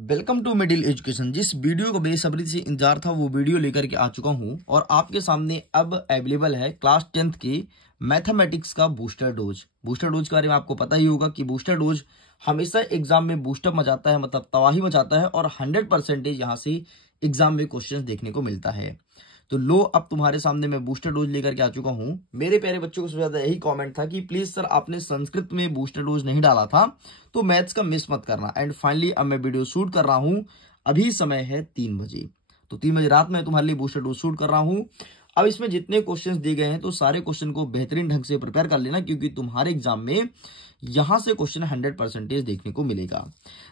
Welcome to middle education. जिस video को बेसब्री से इंतजार था वो वीडियो लेकर के आ चुका हूं और आपके सामने अब अवेलेबल है क्लास 10th की मैथमेटिक्स का बूस्टर डोज। बूस्टर डोज के बारे में आपको पता ही होगा कि बूस्टर डोज हमेशा एग्जाम में बूस्टअप मचाता है, मतलब तबाही मचाता है और 100% यहाँ से एग्जाम में क्वेश्चन देखने को मिलता है। तो लो, अब तुम्हारे सामने मैं बूस्टर डोज लेकर के आ चुका हूं। मेरे प्यारे बच्चों को सबसे ज्यादा यही कमेंट था कि प्लीज सर आपने संस्कृत में बूस्टर डोज नहीं डाला था तो मैथ्स का मिस मत करना। एंड फाइनली अब मैं वीडियो शूट कर रहा हूं। अभी समय है 3 बजे, तो 3 बजे रात में तुम्हारे लिए बूस्टर डोज शूट कर रहा हूं। अब इसमें जितने क्वेश्चंस दिए गए हैं तो सारे क्वेश्चन को बेहतरीन ढंग से प्रिपेयर कर लेना, क्योंकि तुम्हारे एग्जाम में यहां से क्वेश्चन 100% देखने को मिलेगा।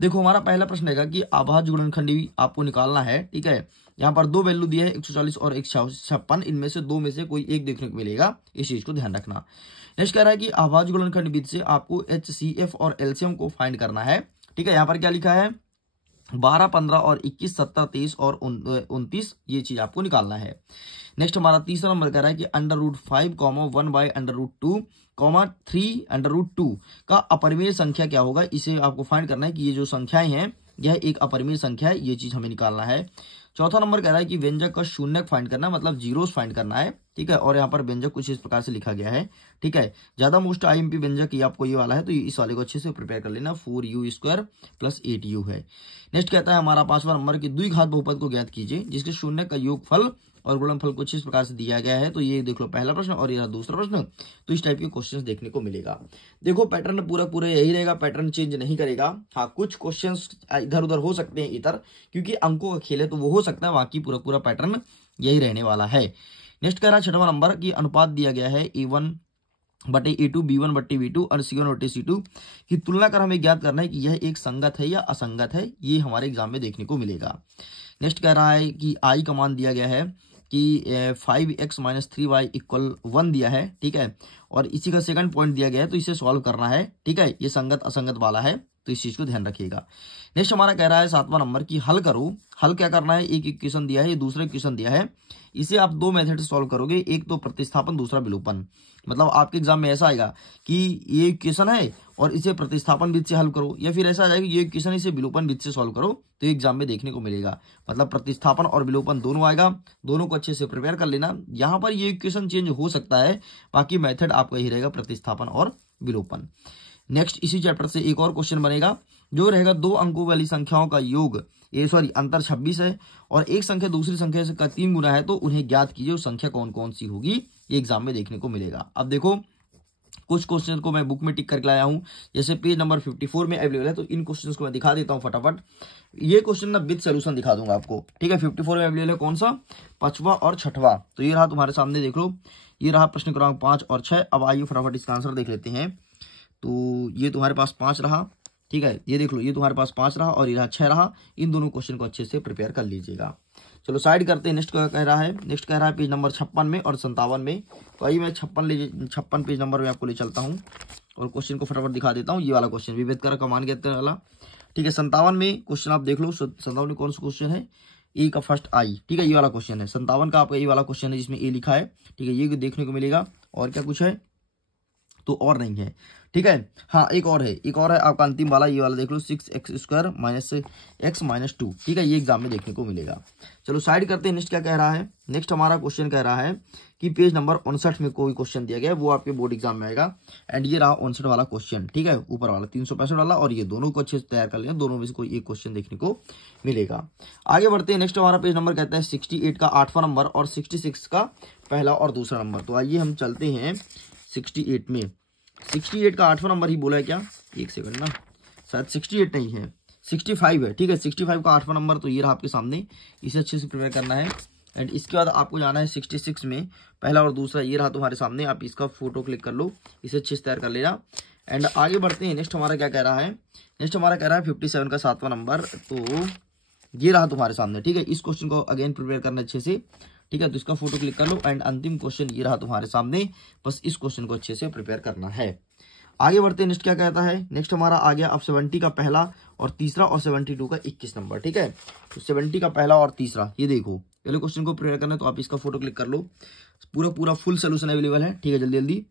देखो, हमारा पहला प्रश्न रहेगा कि अभाज्य गुणनखंडी आपको निकालना है। ठीक है, यहाँ पर दो वैल्यू दिया है 140 और 156, इनमें से दो में से कोई एक देखने को मिलेगा, इस चीज को ध्यान रखना। नेक्स्ट कह रहा है कि अभाज्य गुणनखंड विधि से आपको HCF और LCM को फाइंड करना है। ठीक है, यहाँ पर क्या लिखा है 12, 15 और 21, 17, 23 और 29, ये चीज आपको निकालना है। नेक्स्ट हमारा तीसरा नंबर कह रहा है कि √5, 1/√2, 3/√2 का अपरिमेय संख्या क्या होगा, इसे आपको फाइंड करना है कि ये जो संख्याएं हैं यह एक अपरिमेय संख्या है, ये चीज हमें निकालना है। चौथा नंबर कह रहा है कि व्यंजक का शून्यक फाइंड करना है, मतलब जीरोस फाइंड करना है। ठीक है, और यहाँ पर व्यंजक कुछ इस प्रकार से लिखा गया है। ठीक है, ज्यादा मोस्ट IMP व्यंजक ये आपको ये वाला है, तो इस वाले को अच्छे से प्रिपेयर कर लेना। 4u² + 8u है। नेक्स्ट कहता है हमारा पांचवा नंबर की द्विघात बहुपद को ज्ञात कीजिए जिसके शून्य का योगफल और गुणनफल कुछ इस प्रकार से दिया गया है। तो ये देख लो पहला प्रश्न और ये दूसरा प्रश्न। तो इस टाइप के क्वेश्चंस देखने को मिलेगा। देखो, पैटर्न पूरा यही रहेगा, पैटर्न चेंज नहीं करेगा। हाँ, कुछ क्वेश्चंस इधर उधर हो सकते हैं इधर, क्योंकि अंकों का खेल है तो वो हो सकता है, बाकी पूरा पैटर्न यही रहने वाला है। नेक्स्ट कह रहा है छठवां नंबर की अनुपात दिया गया है A1/A2, B1/B2 और C1/C2 की तुलना कर हमें ज्ञात करना है कि यह एक संगत है या असंगत है। ये हमारे एग्जाम में देखने को मिलेगा। नेक्स्ट कह रहा है कि I का मान दिया गया है कि 5x - 3y = 1 दिया है। ठीक है, और इसी का सेकंड पॉइंट दिया गया है, तो इसे सॉल्व करना है। ठीक है, ये संगत असंगत वाला है, तो इस चीज को ध्यान रखिएगा। नेक्स्ट हमारा कह रहा है सातवां नंबर की हल करो। हल क्या करना है, एक इक्वेशन दिया है, ये दूसरा इक्वेशन दिया है, इसे आप दो मेथड से सॉल्व करोगे, एक तो प्रतिस्थापन, दूसरा विलोपन। मतलब आपके एग्जाम में ऐसा आएगा कि ये इक्वेशन है और इसे प्रतिस्थापन विधि से हल करो, या फिर ऐसा आ जाएगा ये इक्वेशन इसे विलोपन विधि से सॉल्व करो, तो एग्जाम में देखने को मिलेगा। मतलब प्रतिस्थापन और विलोपन दोनों आएगा, दोनों को अच्छे से प्रिपेयर कर लेना। यहाँ पर ये इक्वेशन चेंज हो सकता है, बाकी मेथड आपका यही रहेगा, प्रतिस्थापन और विलोपन। नेक्स्ट इसी चैप्टर से एक और क्वेश्चन बनेगा जो रहेगा 2 अंकों वाली संख्याओं का योग, अंतर 26 है और एक संख्या दूसरी संख्या का 3 गुना है, तो उन्हें ज्ञात कीजिए, वो संख्या कौन कौन सी होगी, ये एग्जाम में देखने को मिलेगा। अब देखो, कुछ क्वेश्चन को मैं बुक में टिक करके लाया हूं, जैसे पेज नंबर 54 में अवेलेबल है, तो इन क्वेश्चंस को मैं दिखा देता हूं फटाफट। ये क्वेश्चन ना विद सॉल्यूशन दिखा दूंगा आपको। ठीक है, 54 में अवेलेबल है कौन सा, 5वां और 6वां। तो ये रहा तुम्हारे सामने, देख लो, ये रहा प्रश्न क्रमांक 5 और 6। अब आइए फटाफट इसका आंसर देख लेते हैं। तो ये तुम्हारे पास 5 रहा। ठीक है, ये देख लो, ये तुम्हारे पास 5 रहा और ये रहा 6 रहा। इन दोनों क्वेश्चन को अच्छे से प्रिपेयर कर लीजिएगा। चलो साइड करते हैं। नेक्स्ट क्या कह रहा है, नेक्स्ट कह रहा है पेज नंबर 56 में और 57 में। तो आइए मैं 56 पेज नंबर में आपको ले चलता हूँ और क्वेश्चन को फटाफट दिखा देता हूँ। ये वाला क्वेश्चन विभेदकर का मान ज्ञात करने वाला। ठीक है, 57 में क्वेश्चन आप देख लो। 57 में कौन सा क्वेश्चन है, ए का फर्स्ट I। ठीक है, ये वाला क्वेश्चन है 57 का, आपका ये वाला क्वेश्चन है जिसमें ए लिखा है। ठीक है, ये देखने को मिलेगा। और क्या कुछ है तो और नहीं है। ठीक है, हाँ एक और है आपका अंतिम वाला, ये वाला देख लो, 6x² - x - 2। ठीक है, ये एग्जाम में देखने को मिलेगा। चलो साइड करते हैं। नेक्स्ट क्या कह रहा है, नेक्स्ट हमारा क्वेश्चन कह रहा है कि पेज नंबर 59 में कोई क्वेश्चन दिया गया है, वो आपके बोर्ड एग्जाम में आएगा। एंड ये रहा 59 वाला क्वेश्चन। ठीक है, ऊपर वाला 365 वाला, और ये दोनों को अच्छे से तैयार कर लेना, दोनों में से कोई एक क्वेश्चन देखने को मिलेगा। आगे बढ़ते हैं। नेक्स्ट हमारा पेज नंबर कहता है 68 का 8वां नंबर और 66 का पहला और दूसरा नंबर। तो आइए हम चलते हैं 68 में। 68 का 8वां नंबर ही बोला है क्या, एक सेकंड ना, शायद 68 नहीं है, 65 है। ठीक है, 65 का 8वां नंबर, तो ये रहा आपके सामने, इसे अच्छे से प्रिपेयर करना है। एंड इसके बाद आपको जाना है 66 में, पहला और दूसरा, ये रहा तुम्हारे सामने, आप इसका फोटो क्लिक कर लो, इसे अच्छे से तैयार कर लेना। एंड आगे बढ़ते हैं। नेक्स्ट हमारा क्या कह रहा है, नेक्स्ट हमारा कह रहा है 57 का 7वां नंबर, तो ये रहा तुम्हारे सामने। ठीक है, इस क्वेश्चन को अगेन प्रिपेयर करना अच्छे से। ठीक है, तो इसका फोटो क्लिक कर लो। एंड अंतिम क्वेश्चन ये रहा तुम्हारे सामने, बस इस क्वेश्चन को अच्छे से प्रिपेयर करना है। आगे बढ़ते हैं। नेक्स्ट क्या कहता है, नेक्स्ट हमारा आ गया अब 70 का पहला और तीसरा और 72 का 21 नंबर। ठीक है, तो 70 का पहला और तीसरा, ये देखो, पहले क्वेश्चन को प्रिपेयर करना है, तो आप इसका फोटो क्लिक कर लो, पूरा फुल सोल्यूशन अवेलेबल है। ठीक है, जल्दी।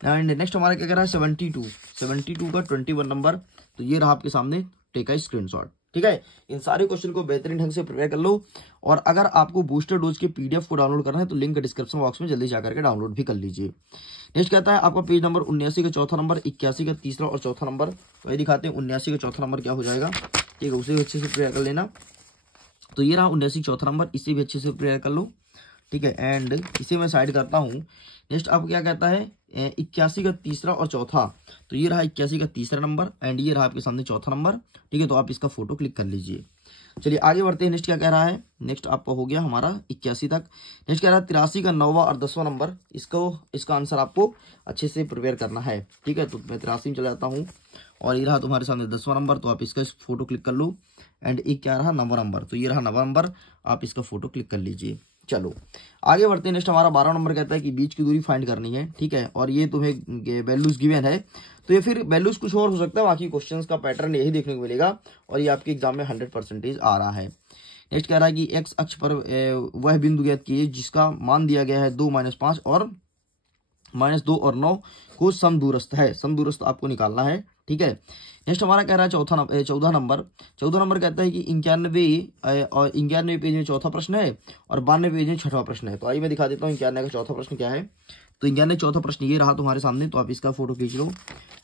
एंड नेक्स्ट हमारा क्या कह रहा है 72 का 21 नंबर, तो ये रहा आपके सामने, टेक अ स्क्रीनशॉट। ठीक है। इन सारे क्वेश्चन को बेहतरीन ढंग से प्रिपेयर कर लो। और अगर आपको बूस्टर डोज के पीडीएफ को डाउनलोड करना है तो लिंक डिस्क्रिप्शन बॉक्स में जल्दी जाकर के डाउनलोड भी कर लीजिए। नेक्स्ट कहता है आपका पेज नंबर 79 का चौथा नंबर, 81 का तीसरा और चौथा नंबर। तो ये दिखाते हैं 79 का चौथा नंबर क्या हो जाएगा, ठीक है, उसे भी अच्छे से प्रिपेयर कर लेना। तो ये रहा 79 चौथा नंबर, इसे भी अच्छे से प्रिपेयर कर लो, ठीक है। एंड इसे मैं साइड करता हूँ। नेक्स्ट आपको क्या कहता है 81 का तीसरा और चौथा। तो ये रहा 81 का तीसरा नंबर एंड ये रहा आपके सामने चौथा नंबर, ठीक है। तो आप इसका फोटो क्लिक कर लीजिए। चलिए आगे बढ़ते हैं। नेक्स्ट क्या कह रहा है, नेक्स्ट आपका हो गया हमारा 81 तक। नेक्स्ट कह रहा है 83 का 9वां और 10वां नंबर। इसका आंसर आपको अच्छे से प्रिपेयर करना है, ठीक है। तो मैं 83 में चला जाता हूँ और ये रहा तुम्हारे सामने 10वां नंबर। तो आप इसका फोटो क्लिक कर लो। एंड एक क्या रहा 9वां नंबर। तो ये रहा 9वां नंबर, आप इसका फोटो क्लिक कर लीजिए। चलो आगे बढ़ते हैं। नेक्स्ट हमारा 12 नंबर कहता है कि बीच की दूरी फाइंड करनी है, ठीक है। और ये तुम्हें वैल्यूज गिवन है, तो ये फिर वैल्यूज कुछ और हो सकता है, बाकी क्वेश्चंस का पैटर्न यही देखने को मिलेगा और ये आपके एग्जाम में 100% आ रहा है। नेक्स्ट कह रहा है कि एक्स अक्ष पर वह बिंदु ज्ञात कीजिए जिसका मान दिया गया है 2 - 5 और -2 और 9 को समदूरस्थ है। समदूरस्थ आपको निकालना है, ठीक है। नेक्स्ट हमारा कह रहा है 14 नंबर। 14 नंबर कहता है कि 91 पेज में चौथा प्रश्न है और 92 पेज में छठवां प्रश्न है। तो आइए मैं दिखा देता हूँ 91 का चौथा प्रश्न क्या है। तो 91 चौथा प्रश्न ये रहा तुम्हारे सामने, तो आप इसका फोटो खींच लो।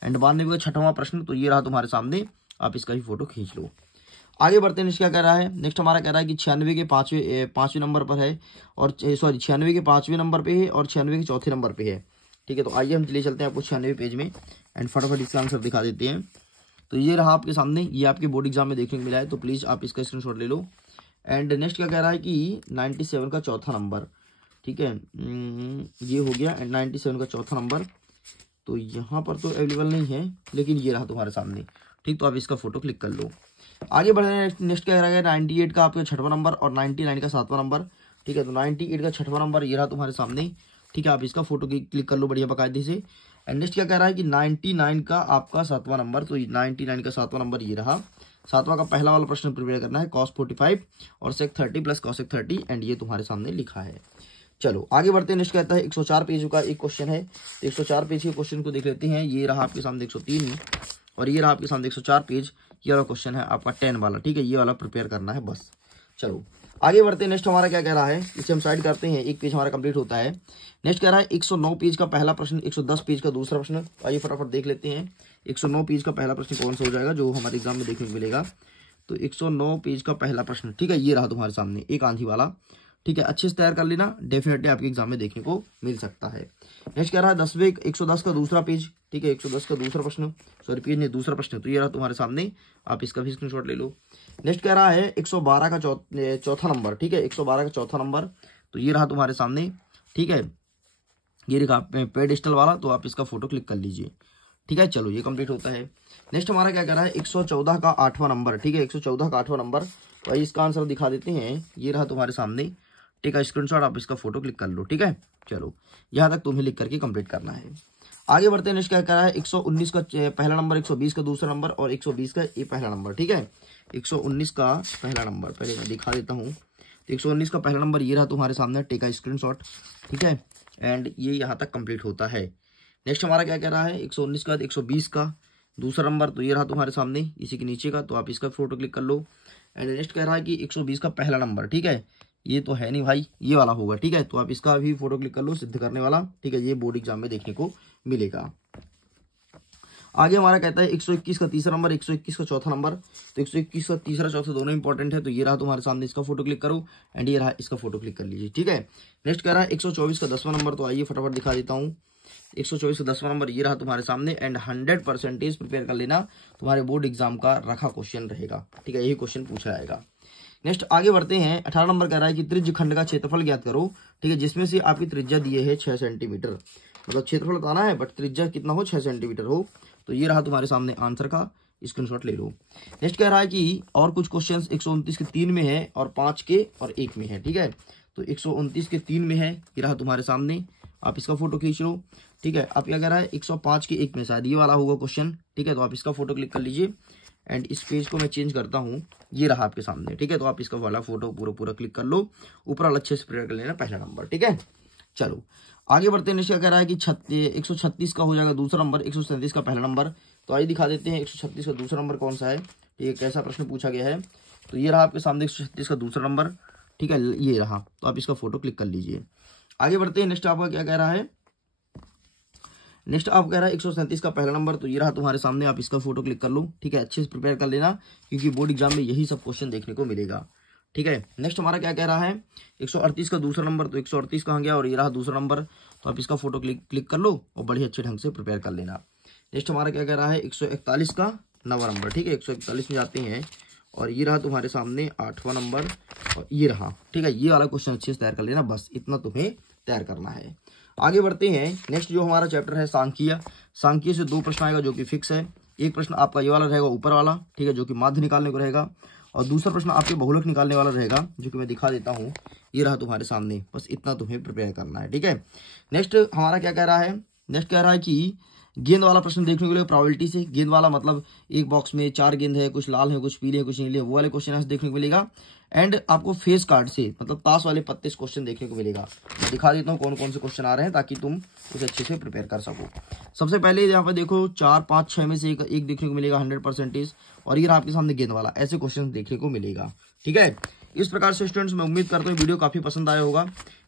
एंड 92 का छठवां प्रश्न तो ये रहा तुम्हारे सामने, आप इसका भी फोटो खींच लो। आगे बढ़ते हैं। नेक्स्ट क्या कह रहा है, नेक्स्ट हमारा कह रहा है कि 96 के पांचवें नंबर पर है और 96 के 5वें नंबर पे है और 96 के चौथे नंबर पे है, ठीक है। तो आइए हम ले चलते हैं आपको 96 पेज में एंड फटाफट इसका आंसर दिखा देते हैं। तो ये रहा आपके सामने, ये आपके बोर्ड एग्जाम में देखने को मिला है, तो प्लीज आप इसका स्क्रीनशॉट ले लो। एंड नेक्स्ट क्या कह रहा है कि 97 का चौथा नंबर, ठीक है, ये हो गया। एंड 97 का चौथा नंबर तो यहाँ पर तो अवेलेबल नहीं है, लेकिन ये रहा तुम्हारे सामने, ठीक। तो आप इसका फोटो क्लिक कर लो। आगे बढ़ रहे हैं। नेक्स्ट क्या कह रहा है 98 का आपका छठवां नंबर और 99 का 7वां नंबर, ठीक है। तो 98 का छठवां नंबर ये रहा तुम्हारे सामने, ठीक है। आप इसका फोटो क्लिक कर लो बढ़िया बाकायदे से। एंड नेक्स्ट क्या कह रहा है कि 99 का आपका 7वां नंबर। तो 99 का 7वां नंबर ये रहा। 7वां का पहला वाला प्रश्न प्रिपेयर करना है, cos 45 और sec 30 प्लस cosec 30 एंड ये तुम्हारे सामने लिखा है। चलो आगे बढ़ते हैं। नेक्स्ट कहता है 104 पेज का एक क्वेश्चन है, तो 104 पेज के क्वेश्चन को देख लेते हैं। ये रहा आपके सामने 103 और ये रहा आपके सामने 104 पेज। ये वाला क्वेश्चन है आपका 10 वाला, ठीक है। ये वाला प्रिपेयर करना है बस। चलो आगे बढ़ते हैं। नेक्स्ट हमारा क्या कह रहा है, इसे हम साइड करते हैं, एक पेज हमारा कंप्लीट होता है। नेक्स्ट कह रहा है 109 पेज का पहला प्रश्न, 110 पेज का दूसरा प्रश्न। आइए फटाफट देख लेते हैं 109 पेज का पहला प्रश्न कौन सा हो जाएगा जो हमारे एग्जाम में देखने को मिलेगा। तो 109 पेज का पहला प्रश्न, ठीक है, ये रहा तुम्हारे सामने, एक आंधी वाला, ठीक है। अच्छे से तैयार कर लेना, डेफिनेटली आपके एग्जाम में देखने को मिल सकता है। नेक्स्ट कह रहा है 110 का दूसरा पेज, ठीक है, 110 का दूसरा प्रश्न, सॉरी पेज नहीं दूसरा प्रश्न। तो ये रहा तुम्हारे सामने, आप इसका भी स्क्रीनशॉट ले लो। नेक्स्ट कह रहा है 112 का चौथा नंबर, ठीक है, 112 का चौथा नंबर। तो ये रहा तुम्हारे सामने, ठीक है, ये लिखा पेडिस्टल वाला। तो आप इसका फोटो क्लिक कर लीजिए, ठीक है। चलो ये कंप्लीट होता है। नेक्स्ट हमारा क्या कह रहा है 114 का 8वां नंबर, ठीक है, 114 का 8वां नंबर। तो इसका आंसर दिखा देते हैं, ये रहा तुम्हारे सामने, ठीक है। स्क्रीनशॉट आप इसका फोटो क्लिक कर लो, ठीक है। चलो यहाँ तक तुम्हें लिख करके कंप्लीट करना है। आगे बढ़ते हैं। नेक्स्ट क्या कह रहा है 119 का पहला नंबर, 120 का दूसरा नंबर और 120 का ये पहला नंबर, ठीक है। 119 का पहला नंबर पहले मैं दिखा देता हूँ। तो 119 का पहला नंबर ये रहा तुम्हारे सामने, टेक का स्क्रीनशॉट, ठीक है। एंड ये यहाँ तक कंप्लीट होता है। नेक्स्ट हमारा क्या कह रहा है 119 का 120 का दूसरा नंबर। तो ये रहा तुम्हारे सामने, इसी के नीचे का। तो आप इसका फोटो क्लिक कर लो। एंड नेक्स्ट कह रहा है कि 120 का पहला नंबर, ठीक है, ये तो है नहीं भाई, ये वाला होगा, ठीक है। तो आप इसका भी फोटो क्लिक कर लो, सिद्ध करने वाला, ठीक है। ये बोर्ड एग्जाम में देखने को मिलेगा। आगे हमारा कहता है 121 का तीसरा नंबर, 121 का चौथा नंबर। तो 121 का तीसरा चौथा दोनों इंपॉर्टेंट है। तो ये रहा तुम्हारे सामने, इसका फोटो क्लिक करो एंड ये रहा, इसका फोटो क्लिक कर लीजिए, ठीक है। नेक्स्ट कह रहा है 124 का 10वां नंबर। तो आइए फटाफट दिखा देता हूँ। 124 का 10वां नंबर ये रहा तुम्हारे सामने एंड 100% प्रिपेयर कर लेना, तुम्हारे बोर्ड एग्जाम का रखा क्वेश्चन रहेगा, ठीक है। यही क्वेश्चन पूछा जाएगा। नेक्स्ट आगे बढ़ते हैं। 18 नंबर कह रहा है कि त्रिज्य खंड का क्षेत्रफल ज्ञात करो, ठीक है, जिसमें से आपकी त्रिज्या दिए है 6 सेंटीमीटर। मतलब क्षेत्रफल बताना है बट त्रिज्या कितना हो, 6 सेंटीमीटर हो। तो ये रहा तुम्हारे सामने आंसर का स्क्रीनशॉट ले लो। नेक्स्ट कह रहा है कि और कुछ क्वेश्चंस 129 के 3 में है और 5 के और 1 में है, ठीक है। तो 129 के 3 में है, ये रहा तुम्हारे सामने, आप इसका फोटो खींच लो, ठीक है। आप क्या कह रहा है 105 के 1 में, शायद ये वाला होगा क्वेश्चन, ठीक है। तो आप इसका फोटो क्लिक कर लीजिए एंड इस पेज को मैं चेंज करता हूँ, ये रहा आपके सामने, ठीक है। तो आप इसका वाला फोटो पूरा क्लिक कर लो, ऊपर वाला अच्छे से प्रिपेयर कर लेना, पहला नंबर, ठीक है। चलो आगे बढ़ते हैं। क्या कह रहा है कि 136 का हो जाएगा दूसरा नंबर, 137 का पहला नंबर। तो आइए दिखा देते हैं 136 का दूसरा नंबर कौन सा है। ठीक है, कैसा प्रश्न पूछा गया है। तो ये रहा आपके सामने 136 का दूसरा नंबर, ठीक है, ये रहा। तो आप इसका फोटो क्लिक कर लीजिए। आगे बढ़ते हैं। नेक्स्ट आपका क्या कह रहा है, नेक्स्ट आप कह रहा है 137 का पहला नंबर। तो ये रहा तुम्हारे सामने, आप इसका फोटो क्लिक कर लो, ठीक है, अच्छे से प्रिपेयर कर लेना क्योंकि बोर्ड एग्जाम में यही सब क्वेश्चन देखने को मिलेगा, ठीक है। नेक्स्ट हमारा क्या कह रहा है 138 का दूसरा नंबर। तो 138 कहाँ गया और ये रहा दूसरा नंबर। तो आप इसका फोटो क्लिक कर लो और बड़े अच्छे ढंग से प्रिपेयर कर लेना। नेक्स्ट हमारा क्या कह रहा है 141 का 9वां नंबर, ठीक है, 141 में जाते हैं और ये रहा तुम्हारे सामने 8वां नंबर और ये रहा, ठीक है। ये वाला क्वेश्चन अच्छे से तैयार कर लेना, बस इतना तुम्हें तैयार करना है। आगे बढ़ते हैं। नेक्स्ट जो हमारा चैप्टर है सांख्यिकीय। सांख्यिकीय से 2 प्रश्न आएगा जो कि फिक्स है। एक प्रश्न आपका ये वाला रहेगा ऊपर वाला, ठीक है, जो कि माध्य निकालने को रहेगा, और दूसरा प्रश्न आपके बहुलक निकालने वाला रहेगा जो कि मैं दिखा देता हूँ। ये रहा तुम्हारे सामने, बस इतना तुम्हें प्रिपेयर करना है, ठीक है। नेक्स्ट हमारा क्या कह रहा है, नेक्स्ट कह रहा है कि गेंद वाला प्रश्न देखने को मिलेगा प्रोबेबिलिटी से। गेंद वाला मतलब एक बॉक्स में 4 गेंद है, कुछ लाल है, कुछ पीले है, कुछ नीले, वो वाले क्वेश्चन यहाँ से देखने को मिलेगा। एंड आपको फेस कार्ड से मतलब ताश वाले पत्ते से क्वेश्चन देखने को मिलेगा। मैं दिखा देता हूँ कौन कौन से क्वेश्चन आ रहे हैं ताकि तुम उसे अच्छे से प्रिपेयर कर सको। सबसे पहले यहाँ पर देखो 4, 5, 6 में से एक देखने को मिलेगा 100%, और ये आपके सामने गेंद वाला, ऐसे क्वेश्चन देखने को मिलेगा, ठीक है। इस प्रकार से स्टूडेंट्स मैं उम्मीद करता हूँ वीडियो काफी पसंद आया होगा।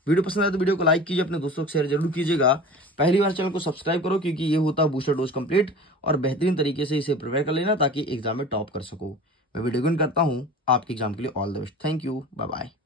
वीडियो पसंद आया तो वीडियो को लाइक कीजिए, अपने दोस्तों को शेयर जरूर कीजिएगा। पहली बार चैनल को सब्सक्राइब करो क्योंकि ये होता है बूस्टर डोज कंप्लीट, और बेहतरीन तरीके से इसे प्रिपेयर कर लेना ताकि एग्जाम में टॉप कर सको। मैं वीडियो करता हूँ आपके एग्जाम के लिए। All the best, thank you, bye bye.